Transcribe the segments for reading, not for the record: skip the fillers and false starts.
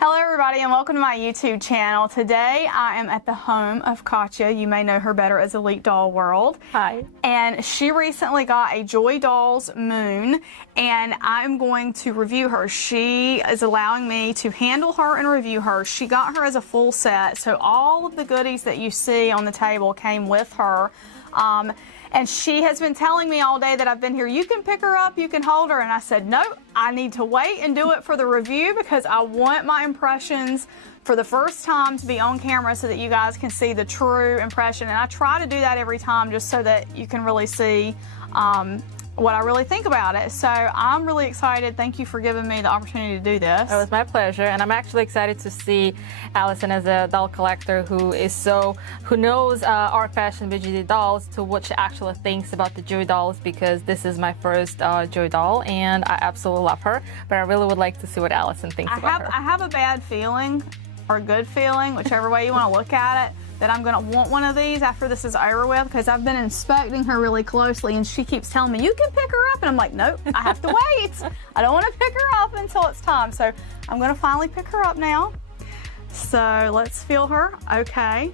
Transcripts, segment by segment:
Hello everybody and welcome to my YouTube channel. Today I am at the home of Katya. You may know her better as Elite Doll World. Hi. And she recently got a Joy Dolls Moon and I'm going to review her. She is allowing me to handle her and review her. She got her as a full set, so all of the goodies that you see on the table came with her. And she has been telling me all day that I've been here, you can pick her up, you can hold her. And I said, no, I need to wait and do it for the review because I want my impressions for the first time to be on camera so that you guys can see the true impression. And I try to do that every time just so that you can really see what I really think about it. So I'm really excited. Thank you for giving me the opportunity to do this. It was my pleasure, and I'm actually excited to see Allison as a doll collector who knows art, fashion, BJD dolls to what she actually thinks about the Joy dolls, because this is my first Joy doll and I absolutely love her, but I really would like to see what Allison thinks about her. I have a bad feeling, or a good feeling, whichever way you want to look at it, that I'm gonna want one of these after this is over with, because I've been inspecting her really closely and she keeps telling me, you can pick her up, and I'm like, nope, I have to wait. I don't want to pick her up until it's time. So I'm gonna finally pick her up now. So let's feel her. Okay.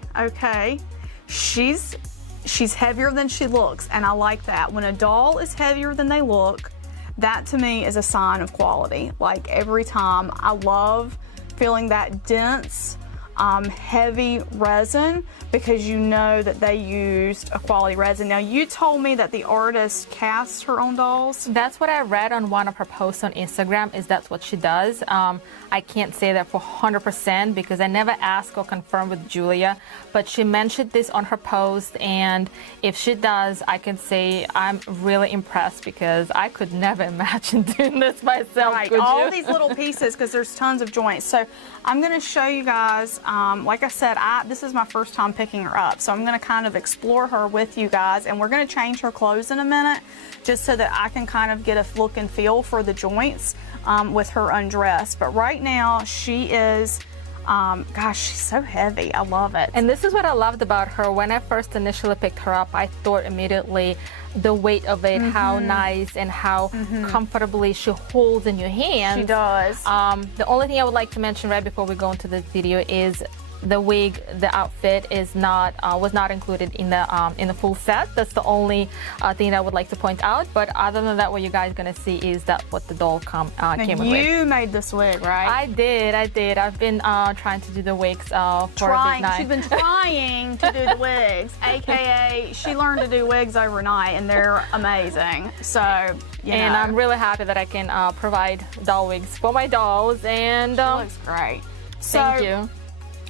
She's heavier than she looks, and I like that. When a doll is heavier than they look, that to me is a sign of quality. Like every time, I love feeling that dense, heavy resin, because you know that they used a quality resin. Now, you told me that the artist casts her own dolls. That's what I read on one of her posts on Instagram, is that's what she does. I can't say that for 100% because I never asked or confirmed with Julia, but she mentioned this on her post, and if she does, I can say I'm really impressed because I could never imagine doing this myself. Right, all these little pieces, because there's tons of joints. So I'm going to show you guys, like I said, this is my first time picking her up, so I'm going to kind of explore her with you guys, and we're going to change her clothes in a minute just so that I can kind of get a look and feel for the joints with her undressed. But right now she is, gosh, she's so heavy. I love it. And this is what I loved about her. When I first initially picked her up, I thought immediately the weight of it, how nice and how comfortably she holds in your hands. She does. The only thing I would like to mention right before we go into this video is the wig, the outfit is not was not included in the full set. That's the only thing that I would like to point out. But other than that, what you guys gonna see is that what the doll came with. You made this wig, right? I did. I've been trying to do the wigs for a big night. She's been trying to do the wigs, aka she learned to do wigs overnight, and they're amazing. So and I'm really happy that I can provide doll wigs for my dolls. And she looks great. Thank you.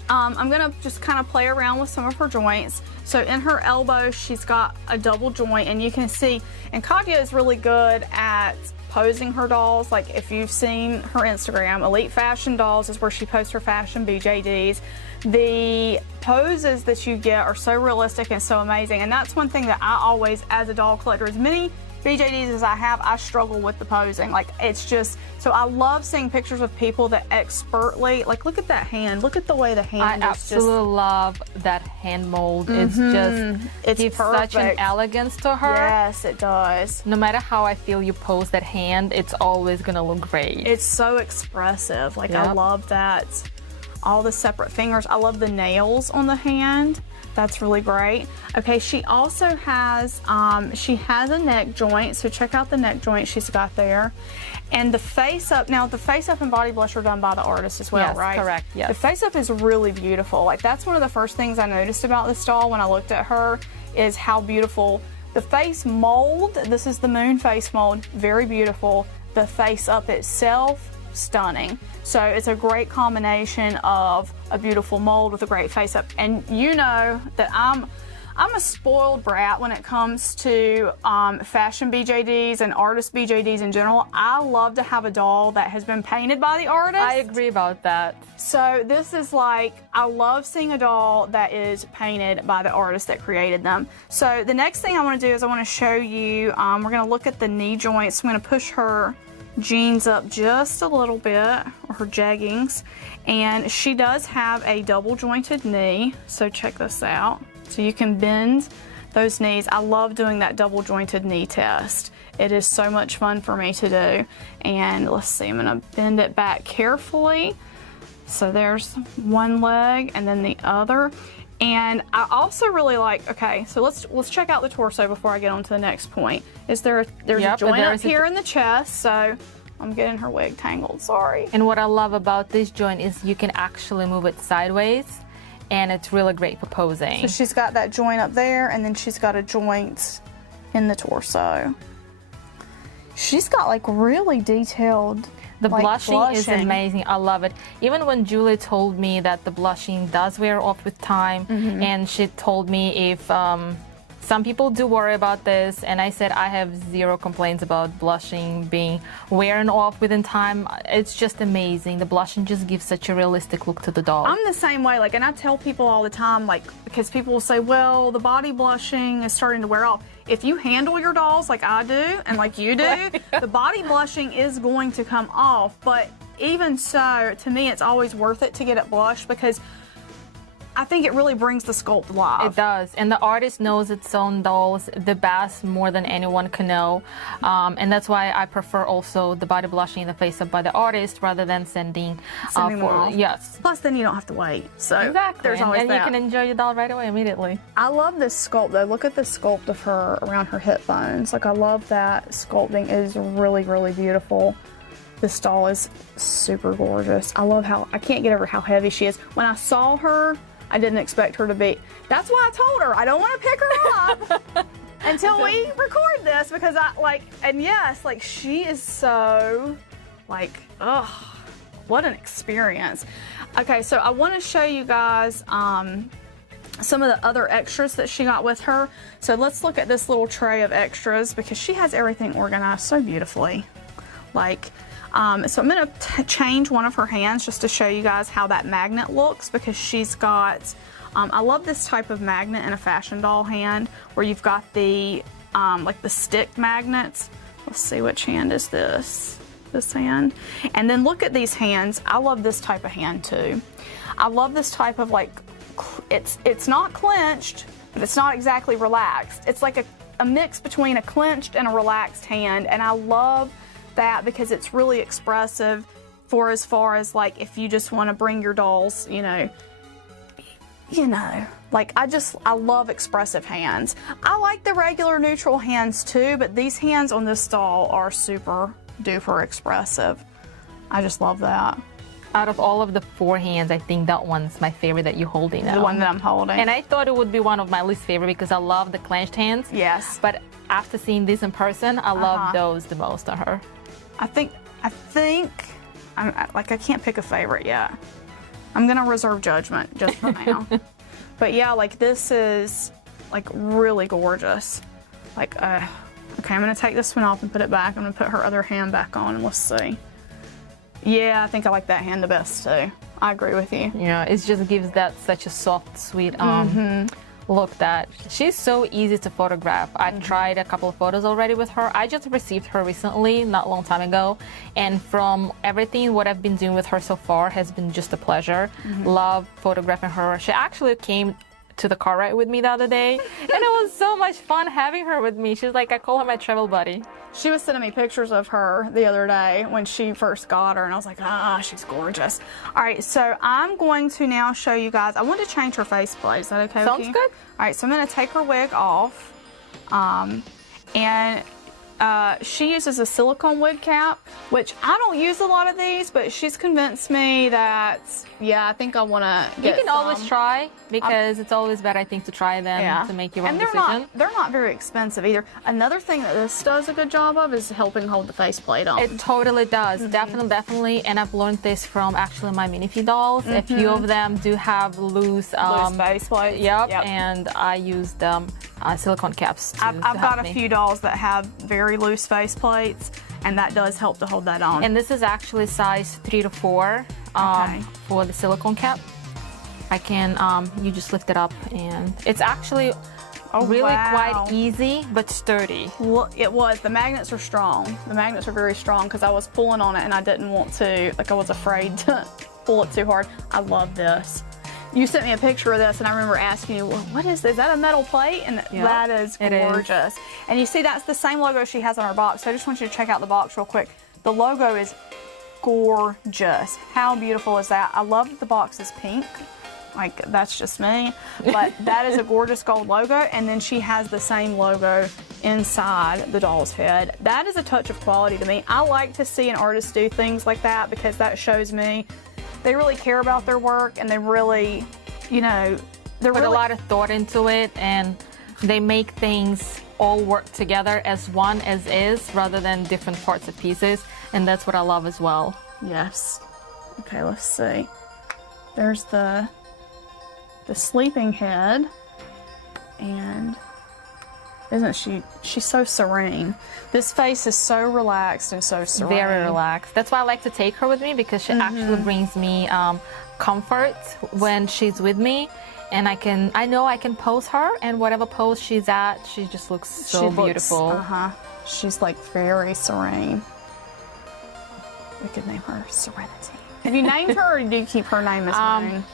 I'm gonna just kind of play around with some of her joints. So in her elbow, she's got a double joint, and you can see, and Katya is really good at posing her dolls. Like if you've seen her Instagram, Elite Fashion Dolls is where she posts her fashion BJDs. The poses that you get are so realistic and so amazing, and that's one thing that I always, as a doll collector, as many BJDs as I have, I struggle with the posing. Like it's just, so I love seeing pictures of people that expertly, like look at that hand, look at the way the hand I is absolutely love that hand mold. It's just, it gives such an elegance to her. Yes, it does. No matter how I feel you pose that hand, it's always gonna look great. It's so expressive. Like I love that. All the separate fingers. I love the nails on the hand. That's really great. Okay, she also has, she has a neck joint, so check out the neck joint she's got there. And the face up, now the face up and body blush are done by the artist as well, right? Correct, yes. The face up is really beautiful. Like that's one of the first things I noticed about this doll when I looked at her, is how beautiful the face mold. This is the moon face mold, very beautiful. The face up itself, stunning. So it's a great combination of a beautiful mold with a great face up. And you know that I'm a spoiled brat when it comes to fashion BJDs and artist BJDs in general. I love to have a doll that has been painted by the artist. I agree about that. So this is like, I love seeing a doll that is painted by the artist that created them. So the next thing I want to do is I want to show you, we're going to look at the knee joints. I'm going to push her jeans up just a little bit, or her jeggings, and she does have a double jointed knee, so check this out. So you can bend those knees. I love doing that double jointed knee test. It is so much fun for me to do. And let's see, I'm gonna bend it back carefully So there's one leg and then the other. And I also really like, okay, so let's check out the torso before I get on to the next point. There's a joint up here in the chest, so I'm getting her wig tangled, sorry. And what I love about this joint is you can actually move it sideways, and it's really great for posing. So she's got that joint up there, and then she's got a joint in the torso. She's got like really detailed. The blushing is amazing. I love it. Even when Julie told me that the blushing does wear off with time, and she told me if some people do worry about this, and I said I have zero complaints about blushing being wearing off within time. It's just amazing. The blushing just gives such a realistic look to the doll. I'm the same way, like, and I tell people all the time, like, because people will say, well, the body blushing is starting to wear off. If you handle your dolls like I do and like you do, the body blushing is going to come off. But even so, to me, it's always worth it to get it blushed because I think it really brings the sculpt alive. It does, and the artist knows its own dolls the best, more than anyone can know, and that's why I prefer also the body blushing in the face up by the artist rather than sending them off. Yes. Plus, then you don't have to wait. So exactly, there's always and that. You can enjoy your doll right away immediately. I love this sculpt though. Look at the sculpt of her around her hip bones. Like I love that sculpting. It is really, really beautiful. This doll is super gorgeous. I love how I can't get over how heavy she is. When I saw her, I didn't expect her to be. That's why I told her I don't want to pick her up until we record this because and yes, like she is so like, ugh, what an experience. Okay, so I want to show you guys some of the other extras that she got with her. So let's look at this little tray of extras because she has everything organized so beautifully. Like, so I'm going to change one of her hands just to show you guys how that magnet looks because she's got, I love this type of magnet in a fashion doll hand where you've got the, like the stick magnets. Let's see, which hand is this? This hand. And then look at these hands. I love this type of hand too. I love this type of like, it's not clenched, but it's not exactly relaxed. It's like a mix between a clenched and a relaxed hand, and I love that because it's really expressive for as far as like if you just want to bring your dolls, you know, like I love expressive hands. I like the regular neutral hands too, but these hands on this doll are super duper expressive. I just love that. Out of all of the 4 hands, I think that one's my favorite that you're holding now. The one that I'm holding. And I thought it would be one of my least favorite because I love the clenched hands. Yes. But after seeing this in person, I love those the most on her. I think, I can't pick a favorite yet. I'm gonna reserve judgment just for now. But yeah, like this is like really gorgeous. Like, okay, I'm gonna take this one off and put it back. I'm gonna put her other hand back on and let's see. Yeah, I think I like that hand the best too. I agree with you. Yeah, it just gives that such a soft, sweet look that she's so easy to photograph. I've tried a couple of photos already with her. I just received her recently, not a long time ago, and from everything what I've been doing with her so far has been just a pleasure. Love photographing her. She actually came to the car ride with me the other day, and it was so much fun having her with me. She's like, I call her my travel buddy. She was sending me pictures of her the other day when she first got her, and I was like, she's gorgeous. All right, so I'm going to now show you guys. I want to change her faceplate. Is that okay with you? Sounds good. All right, so I'm going to take her wig off, and she uses a silicone wig cap, which I don't use a lot of these, but she's convinced me that, yeah, I think I want to get You can always try because it's always better, I think, to try them to make your own decision. They're not very expensive either. Another thing that this does a good job of is helping hold the faceplate on. It totally does. Definitely. And I've learned this from actually my Minifig dolls. A few of them do have loose faceplates. Yep. And I use them silicone caps to I've got a few dolls that have very loose faceplates, and that does help to hold that on. And this is actually size 3 to 4 for the silicone cap. I can, you just lift it up, and it's actually really quite easy but sturdy. Well, it was. The magnets are strong. The magnets are very strong because I was pulling on it and I didn't want to, like I was afraid to pull it too hard. I love this. You sent me a picture of this, and I remember asking you, well, what is this? Is that a metal plate? And that is gorgeous. And you see, that's the same logo she has on her box. So I just want you to check out the box real quick. The logo is gorgeous. How beautiful is that? I love that the box is pink. Like, that's just me. But that is a gorgeous gold logo, and then she has the same logo inside the doll's head. That is a touch of quality to me. I like to see an artist do things like that because that shows me they really care about their work, and they really, you know, they're Put really a lot of thought into it, and they make things all work together as one as is, rather than different parts of pieces, and that's what I love as well. Yes. Okay, let's see. There's the sleeping head, and isn't she's so serene. This face is so relaxed and so serene. Very relaxed. That's why I like to take her with me, because she actually brings me comfort when she's with me, and I know I can pose her, and whatever pose she's at, she just looks so beautiful. She's like very serene. We could name her Serenity. Have you named her, or do you keep her name as Moon?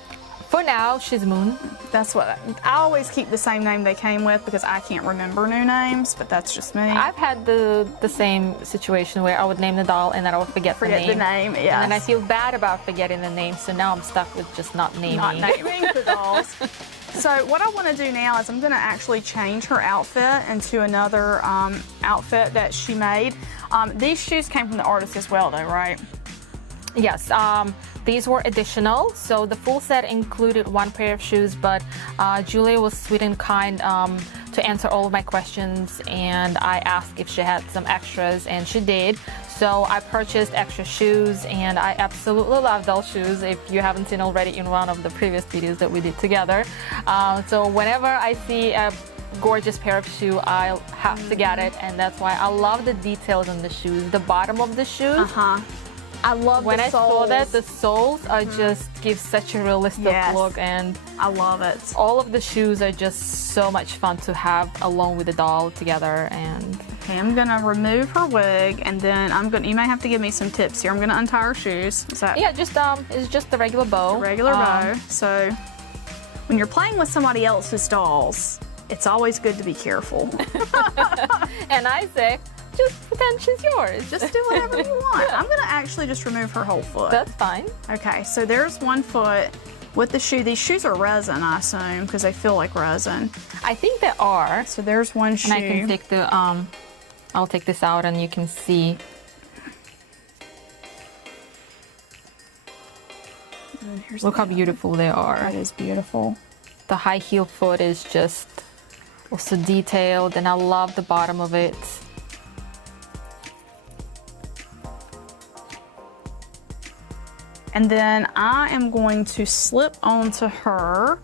For now, she's Moon. That's what I always keep the same name they came with because I can't remember new names, but that's just me. I've had the same situation where I would name the doll and then I would forget the name. Yes. And then I feel bad about forgetting the name, so now I'm stuck with just not naming. Not naming the dolls. So what I want to do now is I'm going to actually change her outfit into another outfit that she made. These shoes came from the artist as well, though, right? Yes, these were additional, so the full set included one pair of shoes, but Julia was sweet and kind to answer all of my questions, and I asked if she had some extras, and she did. So I purchased extra shoes, and I absolutely love doll shoes, if you haven't seen already in one of the previous videos that we did together. So whenever I see a gorgeous pair of shoe, I'll have to get it, and that's why I love the details on the shoes. The bottom of the shoes, I love when the I soles. saw that, the soles are just give such a realistic look, and I love it. all of the shoes are just so much fun to have along with the doll together. And okay, I'm gonna remove her wig, and then you may have to give me some tips here. I'm gonna untie her shoes. Is that just it's just the regular bow. the regular bow? So when you're playing with somebody else's dolls, it's always good to be careful. And I say, just pretend she's yours. Just do whatever you want. I'm gonna actually just remove her whole foot. That's fine. Okay, so there's one foot with the shoe. These shoes are resin, I assume, because they feel like resin. I think they are. So there's one shoe. And I can take the I'll take this out, and you can see. Look how beautiful they are. That is beautiful. The high heel foot is just also detailed, and I love the bottom of it. And then I am going to slip onto her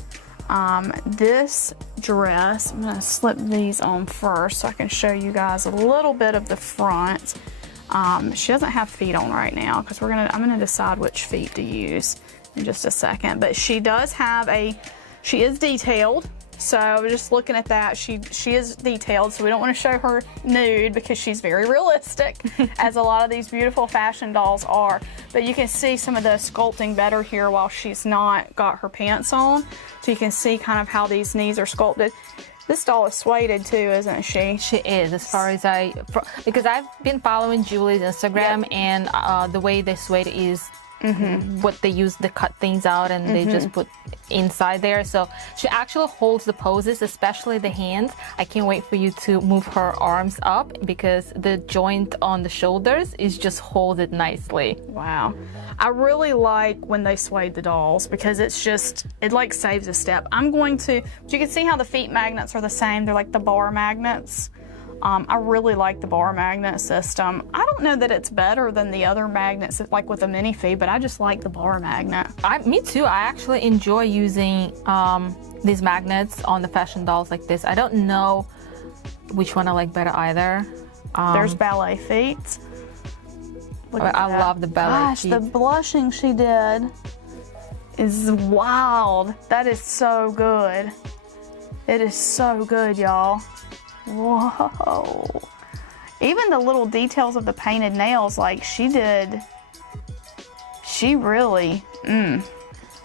this dress. I'm gonna slip these on first so I can show you guys a little bit of the front. She doesn't have feet on right now because I'm gonna decide which feet to use in just a second. But she does have she is detailed. So I was just looking at that. She is detailed, so we don't want to show her nude because she's very realistic, as a lot of these beautiful fashion dolls are. But you can see some of the sculpting better here while she's not got her pants on. So you can see kind of how these knees are sculpted. This doll is suede too, isn't she? She is, as far as because I've been following Julie's Instagram, and the way they suede is what they use to cut things out, and they just put inside there. So she actually holds the poses, especially the hands. I can't wait for you to move her arms up, because the joint on the shoulders is just hold it nicely. Wow. I really like when they suede the dolls, because it like saves a step. You can see how the feet magnets are the same. They're like the bar magnets. I really like the bar magnet system. I don't know that it's better than the other magnets, like with the Minifig, but I just like the bar magnet. Me too. I actually enjoy using these magnets on the fashion dolls like this. I don't know which one I like better either. There's ballet feet. I love the ballet feet. Gosh, the blushing she did is wild. That is so good. It is so good, y'all. Whoa. Even the little details of the painted nails, like she really, wow.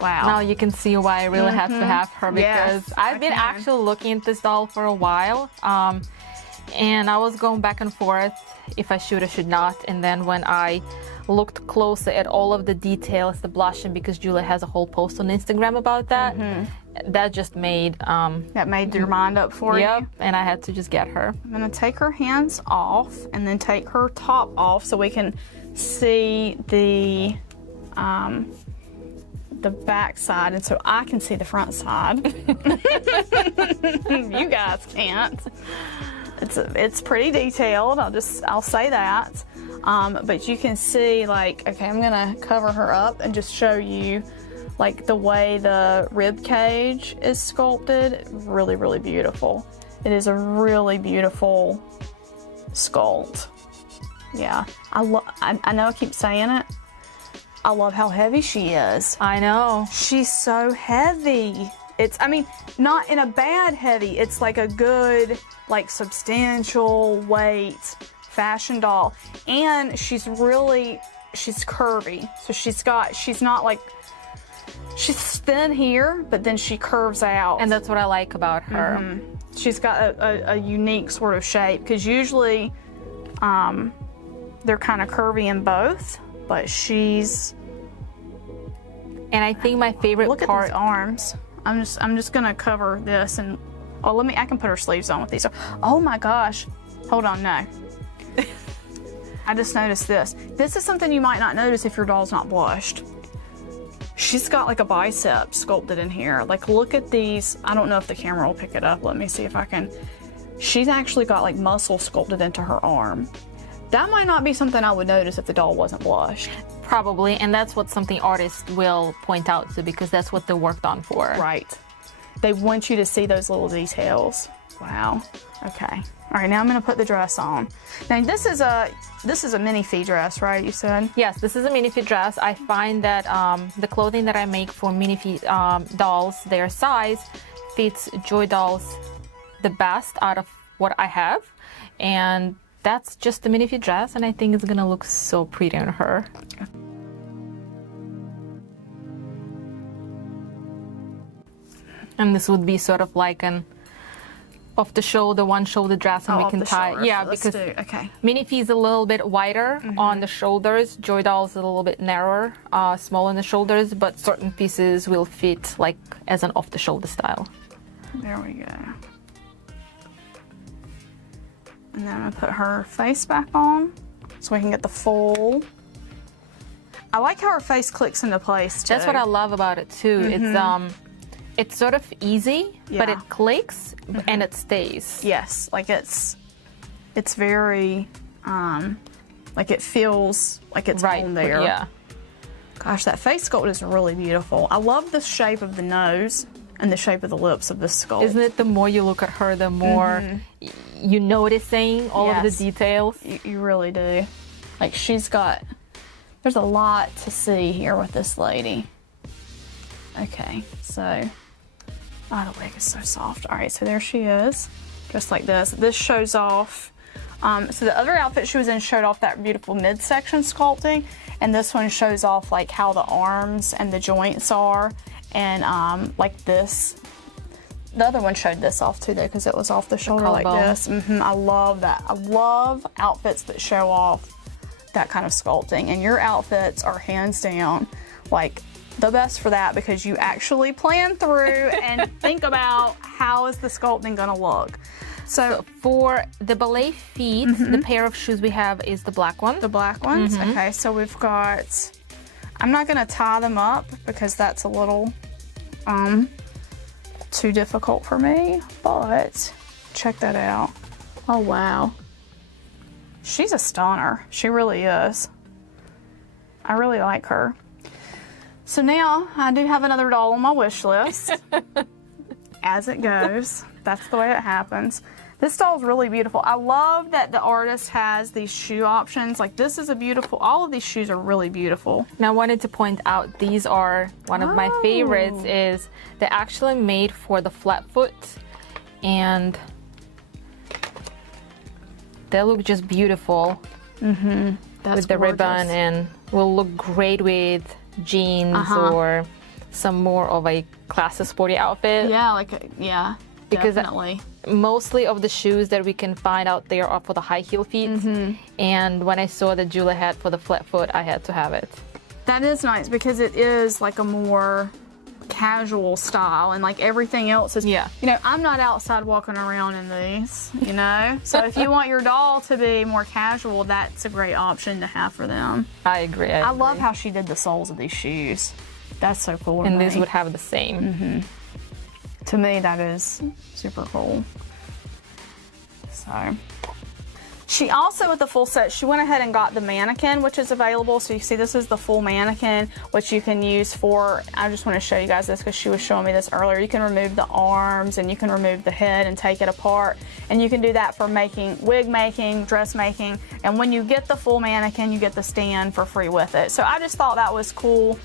Now you can see why I really had to have her, because Yes, I've been actually looking at this doll for a while, and I was going back and forth if I should or should not. And then when I looked closer at all of the details, the blushing, because Julia has a whole post on Instagram about that. That just made that made your mind up for you. Yep, and I had to just get her. I'm gonna take her hands off and then take her top off so we can see the back side, and so I can see the front side. You guys can't. It's pretty detailed. I'll say that. But you can see, like, okay, I'm gonna cover her up and just show you like the way the rib cage is sculpted. Really, really beautiful. It is a really beautiful sculpt. Yeah, I know I keep saying it. I love how heavy she is. I know. She's so heavy. I mean, not in a bad heavy. It's like a good, like, substantial weight fashion doll. And she's curvy. So she's thin here, but then she curves out. And that's what I like about her. She's got a unique sort of shape, because usually they're kind of curvy in both, but she's... And I think my favorite Look part... at these arms. I'm just gonna cover this, and I can put her sleeves on with these. Oh my gosh. Hold on, no. I just noticed this. This is something you might not notice if your doll's not blushed. She's got like a bicep sculpted in here. Like, look at these. I don't know if the camera will pick it up. Let me see if I can. She's actually got like muscle sculpted into her arm. That might not be something I would notice if the doll wasn't blushed. Probably, and that's what something artists will point out to, because that's what they worked on for. Right. They want you to see those little details. Wow. Okay. All right, now I'm gonna put the dress on. Now this is a minifig dress, right? You said? Yes, this is a minifig dress. I find that the clothing that I make for minifig dolls, their size, fits Joy dolls the best out of what I have, and that's just the minifig dress, and I think it's gonna look so pretty on her. And this would be sort of like an off the shoulder, one shoulder dress, and we can tie. Shoulder. Yeah, Let's because okay. Minifig is a little bit wider on the shoulders. Joy doll is a little bit narrower, small on the shoulders, but certain pieces will fit like as an off the shoulder style. There we go. And then I'm gonna put her face back on so we can get the full. I like how her face clicks into place too. That's what I love about it too. It's sort of easy, but it clicks and it stays. Yes, like it's very, like it feels like it's on there. Yeah. Gosh, that face sculpt is really beautiful. I love the shape of the nose and the shape of the lips of this sculpt. Isn't it, the more you look at her, the more you noticing all of the details? You really do. Like, there's a lot to see here with this lady. Okay, so, oh, the wig is so soft. All right, so there she is, just like this. This shows off, so the other outfit she was in showed off that beautiful midsection sculpting, and this one shows off like how the arms and the joints are, and like this. The other one showed this off too though, because it was off the shoulder like this. I love that. I love outfits that show off that kind of sculpting, and your outfits are hands down like the best for that, because you actually plan through and think about how is the sculpting gonna look. So for the ballet feet, the pair of shoes we have is the black one. The black ones? Okay, so we've got, I'm not gonna tie them up because that's a little too difficult for me, but check that out. Oh wow. She's a stunner. She really is. I really like her. So now I do have another doll on my wish list. As it goes. That's the way it happens. This doll is really beautiful. I love that the artist has these shoe options. Like, this is a beautiful, all of these shoes are really beautiful. Now I wanted to point out, these are one of my favorites, is they're actually made for the flat foot, and they look just beautiful with the ribbon, and will look great with jeans or some more of a classy sporty outfit. Yeah, because definitely. Mostly of the shoes that we can find out there are for the high heel feet. And when I saw that Julia had for the flat foot, I had to have it. That is nice because it is like a more casual style, and like everything else is, Yeah. you know, I'm not outside walking around in these, you know, so if you want your doll to be more casual, that's a great option to have for them. I agree. I love how she did the soles of these shoes. That's so cool to And me. these would have the same. To me, that is super cool. So she also, with the full set, she went ahead and got the Mannequin, which is available. So you see this is the full Mannequin, which you can use for, I just want to show you guys this because she was showing me this earlier. You can remove the arms and you can remove the head and take it apart. And you can do that for making, wig making, dress making. And when you get the full Mannequin, you get the stand for free with it. So I just thought that was cool,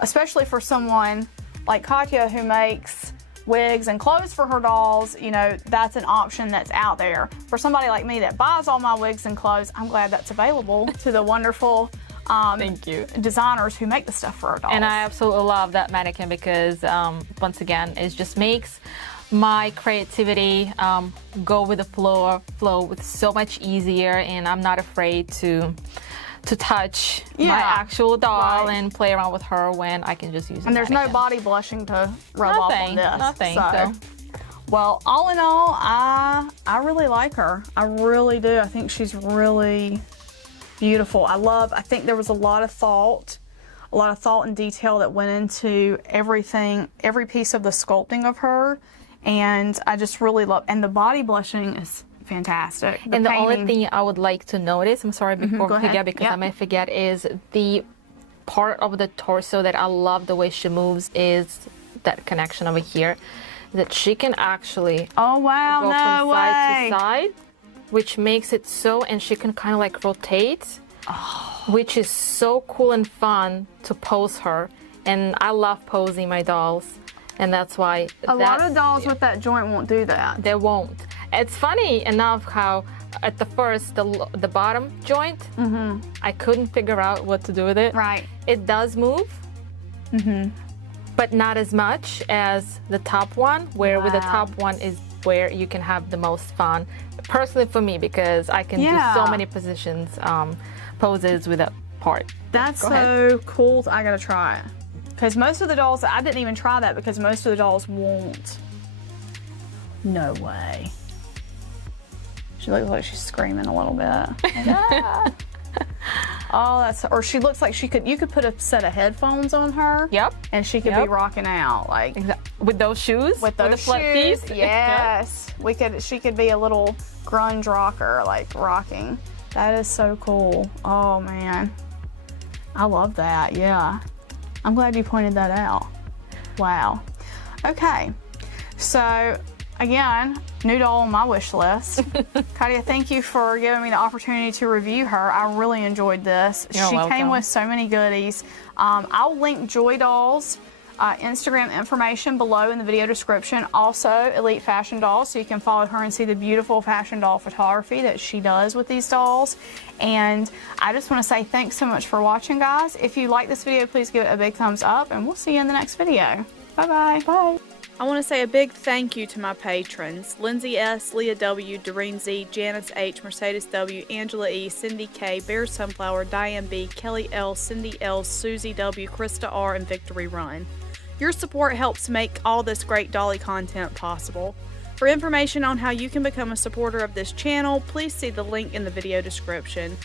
especially for someone like Katya who makes wigs and clothes for her dolls. You know, that's an option that's out there. For somebody like me that buys all my wigs and clothes, I'm glad that's available to the wonderful Thank you. designers who make the stuff for our dolls. And I absolutely love that Mannequin because, once again, it just makes my creativity go with the flow with so much easier, and I'm not afraid to touch my actual doll and play around with her when I can just use it. And there's no body blushing to rub off on this. Nothing. Well, all in all, I really like her. I really do. I think she's really beautiful. I think there was a lot of thought and detail that went into everything, every piece of the sculpting of her. And I just really love, and the body blushing is fantastic. The only thing I would like to notice, I'm sorry, before we forget, because I might forget, is the part of the torso that I love the way she moves is that connection over here, that she can actually go from side to side, which makes it so, and she can kind of like rotate, which is so cool and fun to pose her. And I love posing my dolls, and that's why a lot of dolls with that joint won't do that. They won't. It's funny enough how at the first, the bottom joint, I couldn't figure out what to do with it. Right. It does move, but not as much as the top one, where with the top one is where you can have the most fun. Personally for me, because I can do so many positions, poses with that part. That's so cool. I gotta try it. Because most of the dolls, I didn't even try that because most of the dolls won't. No way. She looks like she's screaming a little bit. Oh, or she looks like you could put a set of headphones on her. Yep. And she could be rocking out like with those shoes. With those flat feet. Yes. She could be a little grunge rocker, like rocking. That is so cool. Oh man. I love that. Yeah. I'm glad you pointed that out. Wow. Okay. So again, new doll on my wish list. Katya, thank you for giving me the opportunity to review her. I really enjoyed this. You're welcome. Came with so many goodies. I'll link Joy Doll's Instagram information below in the video description. Also, Elite Fashion Dolls, so you can follow her and see the beautiful fashion doll photography that she does with these dolls. And I just want to say thanks so much for watching, guys. If you like this video, please give it a big thumbs up, and we'll see you in the next video. Bye-bye. Bye. I want to say a big thank you to my patrons: Lindsay S., Leah W., Doreen Z., Janice H., Mercedes W., Angela E., Cindy K., Bear Sunflower, Diane B., Kelly L., Cindy L., Susie W., Krista R., and Victory Run. Your support helps make all this great dolly content possible. For information on how you can become a supporter of this channel, please see the link in the video description.